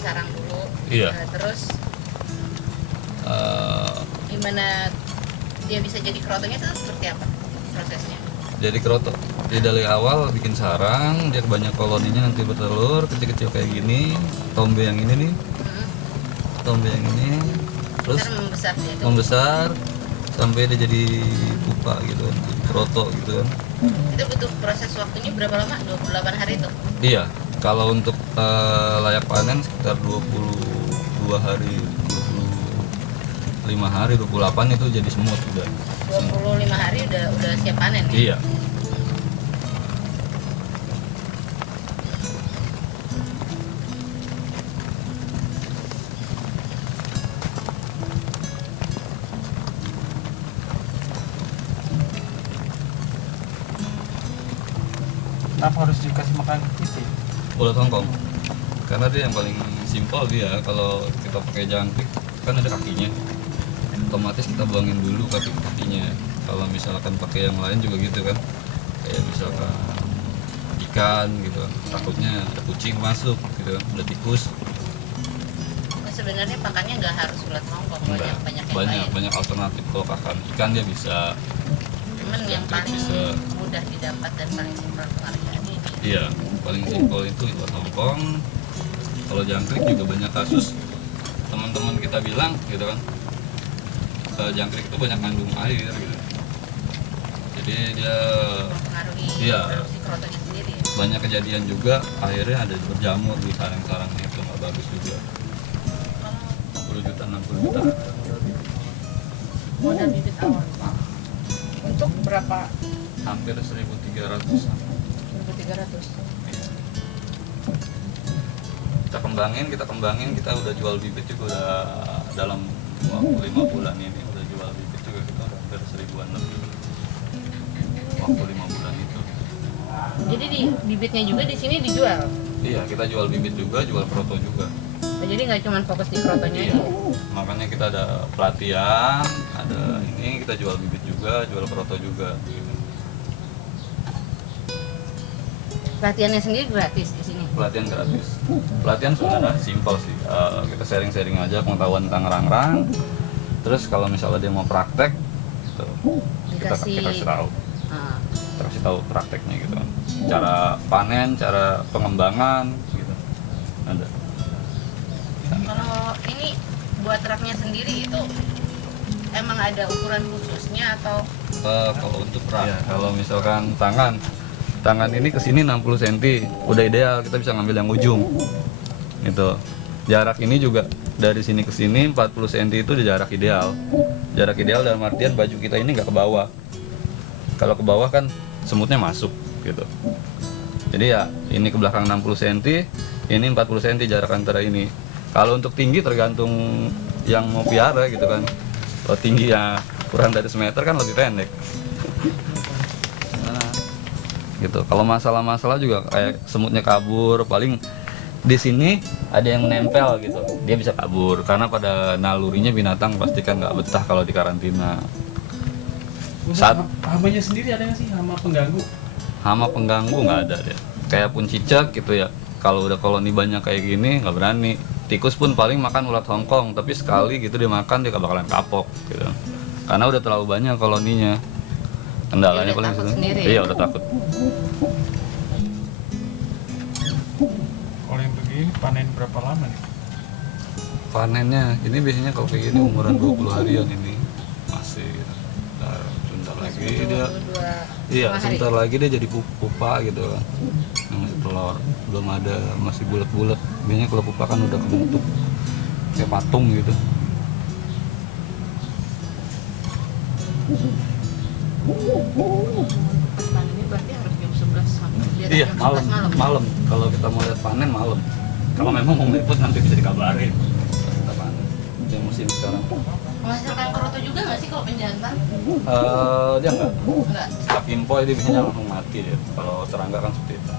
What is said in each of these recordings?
sarang dulu. Iya. Terus gimana dia bisa jadi kerotonya itu seperti apa prosesnya? Jadi keroto dia dari awal bikin sarang, dia banyak koloninya, nanti bertelur kecil-kecil kayak gini, tombe yang ini nih, tombe yang ini, terus Membesar dia itu. membesar sampai dia jadi pupa gitu kan, jadi keroto gitu kan. Itu butuh proses waktunya berapa lama? 28 hari itu? Iya, kalau untuk layak panen sekitar 22 hari, 25 hari, 28 itu jadi semut udah. 25 hari udah siap panen ya? Iya. Kenapa harus dikasih makan itu? Ulat Hongkong. Karena dia yang paling simpel dia. Kalau kita pakai jangkrik kan ada kakinya. Otomatis kita buangin dulu kakinya. Kalau misalkan pakai yang lain juga gitu kan. Kayak misalkan ikan gitu. Takutnya ada kucing masuk gitu kan. Ada tikus. Nah, sebenarnya pakannya nggak harus ulat Hongkong, Enggak. banyak yang lain. Banyak alternatif kalau pakan. Ikan dia bisa. Cuman yang Jangkrik paling bisa. mudah didapat dan paling simpel penghargaan ini. Iya, paling simpel itu ulat Hongkong. Kalau jangkrik juga banyak kasus teman-teman kita bilang gitu kan, jangkrik itu banyak mengandung air gitu. Jadi dia Mempengaruhi Iya. produksi kerotonya sendiri. banyak kejadian juga akhirnya ada berjamur di sarang-sarangnya, itu nggak bagus juga. 60 juta 60 juta. Modal bibit awal. Untuk berapa? Hampir 1.300. 1.300. Kita kembangin, kita udah jual bibit juga udah dalam waktu 5 bulan ini udah jual bibit juga, kita udah hampir 1.000-an lebih waktu 5 bulan itu. Jadi di bibitnya juga di sini dijual. Iya, kita jual bibit juga, jual proto juga. Nah, jadi nggak cuma fokus di kerotonya Iya, aja. makanya kita ada pelatihan, ada ini, kita jual bibit juga, jual proto juga. Pelatihannya sendiri gratis di sini. Pelatihan gratis. Pelatihan sebenarnya simpel sih. Kita sharing-sharing aja pengetahuan tentang ngerang-ngerang. Terus kalau misalnya dia mau praktek, gitu, kita kasih tahu. Ah. Kita kasih tahu prakteknya gitu. Cara panen, cara pengembangan, gitu. Ada. Kalau ini buat raknya sendiri itu emang ada ukuran khususnya atau Kalau untuk rak, kalau misalkan tangan ini ke sini 60 cm, udah ideal, kita bisa ngambil yang ujung. Gitu. Jarak ini juga dari sini ke sini 40 cm itu udah jarak ideal. Jarak ideal dalam artian baju kita ini nggak ke bawah. Kalau ke bawah kan semutnya masuk gitu. Jadi ya ini ke belakang 60 cm, ini 40 cm jarak antara ini. Kalau untuk tinggi tergantung yang mau piara gitu kan. Kalau tinggi ya kurang dari semeter kan lebih pendek. Gitu. Kalau masalah-masalah juga kayak semutnya kabur, paling di sini ada yang menempel gitu, dia bisa kabur karena pada nalurinya binatang pasti kan nggak betah kalau di karantina. Hamanya sendiri ada nggak sih, hama pengganggu? Hama pengganggu nggak ada deh, kayak pun cicak gitu ya. Kalau udah koloni banyak kayak gini nggak berani. Tikus pun paling makan ulat Hongkong, tapi sekali gitu dia makan dia bakalan kapok gitu, karena udah terlalu banyak koloninya. Kendalanya Dia udah paling takut situ. sendiri Iya ya? udah takut. Kalau yang begini panen berapa lama nih? Panennya ini biasanya kalau kayak gini umuran 20 harian ini masih sebentar lagi dia iya sebentar lagi dia jadi pupa gitu kan, yang masih telur belum ada, masih bulat-bulat. Biasanya kalau pupa kan udah kebentuk kayak patung gitu. panennya berarti harus jam 11 sampai di atas Iya jam 11 malam malam kalau kita mau lihat panen malam. Kalau memang mau meliput nanti bisa dikabarin pas kita panen. Yang musim sekarang menghasilkan keroto juga nggak sih kalau penjantan? dia enggak. Enggak. Setelah impoi dia biasanya langsung mati dia. Kalau serangga kan seperti itu.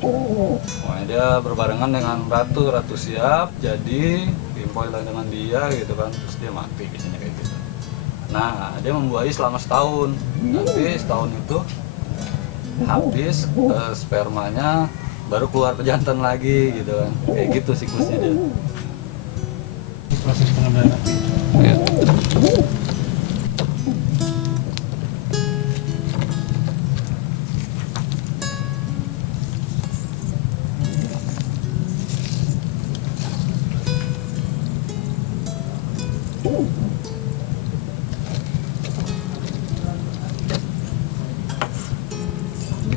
Pokoknya dia berbarengan dengan ratu siap, jadi impoi lah dengan dia gitu kan, terus dia mati biasanya kayak gitu. Nah dia membuahi selama setahun, nanti setahun itu habis spermanya baru keluar pejantan lagi gitu kan, kayak gitu siklusnya dia. Proses pengambilan api. Ya.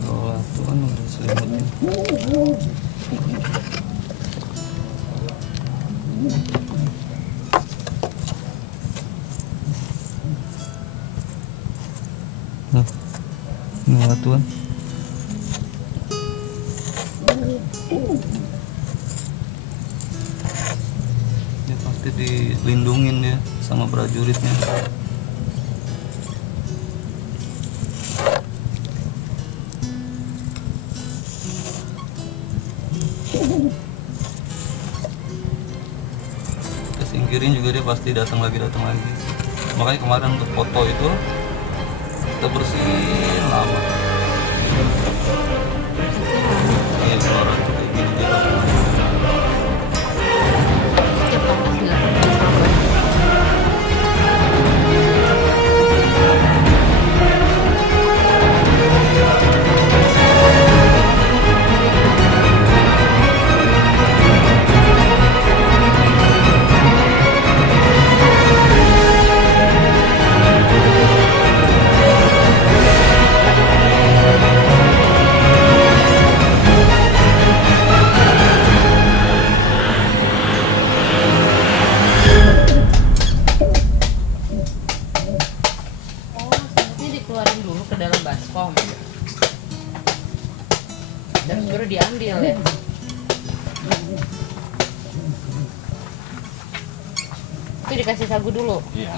Oh, Tuhan udah selimutin. Nah, ini Tuhan. Ya pasti dilindungin dia sama prajuritnya. Kita singkirin juga dia pasti datang lagi. Makanya kemarin untuk foto itu kita bersihin lama. Iya, suara tuh kayak gini dia langsung. Setiap kampus dilakukan sama. Oh, semutnya dikeluarin dulu ke dalam baskom. Dan baru diambil ya. Itu dikasih sagu dulu. Iya.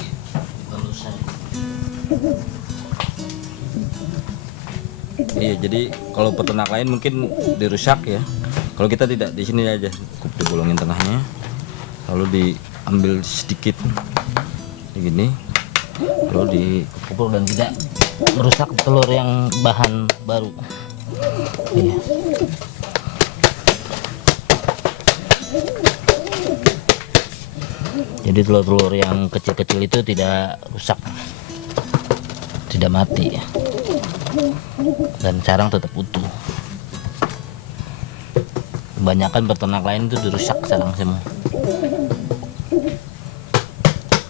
Iya, jadi kalau peternak lain mungkin dirusak ya. Kalau kita tidak, di sini aja cukup dibolongin tengahnya, lalu diambil sedikit begini, lalu dikepul dan tidak merusak telur yang bahan baru. Iya. Jadi telur-telur yang kecil-kecil itu tidak rusak, tidak mati, dan sarang tetap utuh. Kebanyakan peternak lain itu dirusak sarang semua.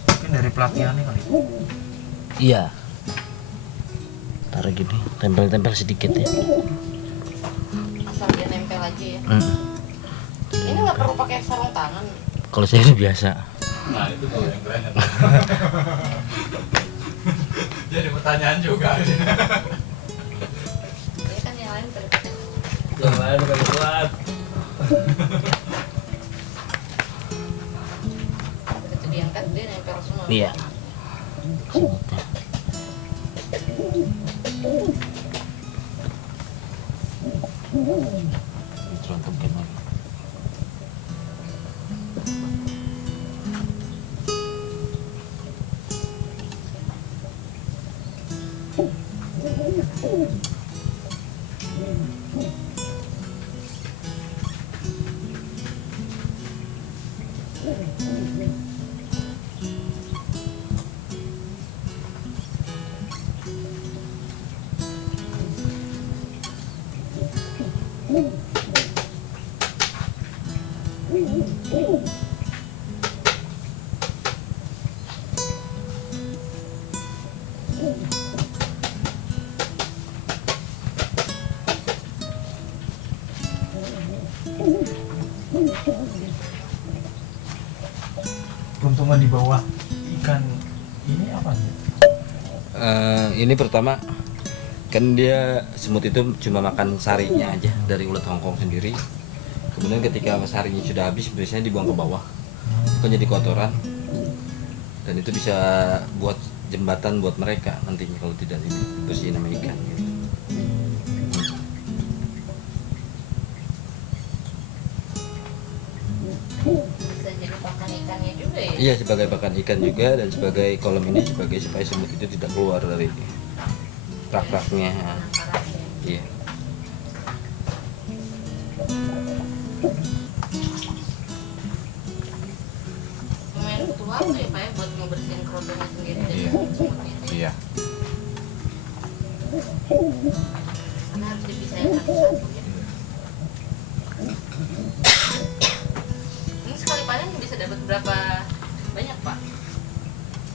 Mungkin dari pelatihannya kali. Iya. Taruh gini, tempel-tempel sedikit ya. Asal dia nempel aja ya. Mm. Ini nggak perlu pakai sarung tangan. Kalau saya udah biasa. Nah itu tuh yang keren. Jadi pertanyaan juga. Ini kan yang lain pakai. Yang lain udah kuat. Begitu diangkat dia nempel semua. Iya. Semutnya. Dicelontokin lagi. Keuntungan di bawah ikan ini apa nih? Ini pertama kan dia semut itu cuma makan sarinya aja dari ulat Hongkong sendiri. Kemudian ketika sarinya sudah habis biasanya dibuang ke bawah, kan jadi kotoran, dan itu bisa buat jembatan buat mereka nantinya kalau tidak dibersihin sama ikan gitu. Bisa jadi pakan ikannya juga ya. Iya, sebagai pakan ikan juga, dan sebagai kolam ini sebagai supaya semut itu tidak keluar dari rak-raknya. Akarnya. Iya. butuh waktu ya Pak ya buat ngebersihin kerotonya sendiri dan Iya. semutnya itu. Iya. Karena harus dipisahin satu-satu ya. Ini sekali panen bisa dapat berapa banyak Pak?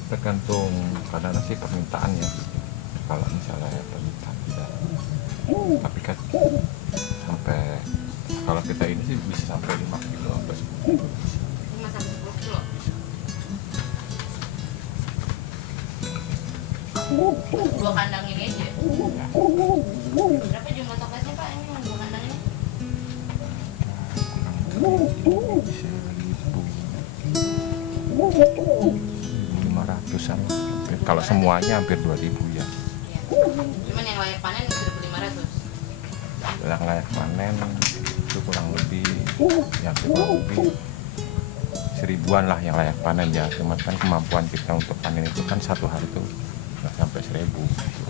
Tergantung kadang sih permintaan ya. Kalau misalnya permintaan tidak, tapi kan sampai kalau kita ini sih bisa sampai 5 kilo sampai 10 kilo. 5 sampai 10 kilo. Dua kandang ini aja. Ya. Berapa jumlah toplesnya Pak ini yang dua kandang ini? Bisa 1.500-an. Kalau semuanya hampir 2.000 ya. Iya. Cuman yang layak panen 1.500. Yang layak panen itu kurang lebih ya kurang lebih 1.000-an lah yang layak panen ya. Cuman kan kemampuan kita untuk panen itu kan satu hari itu nggak sampai 1.000.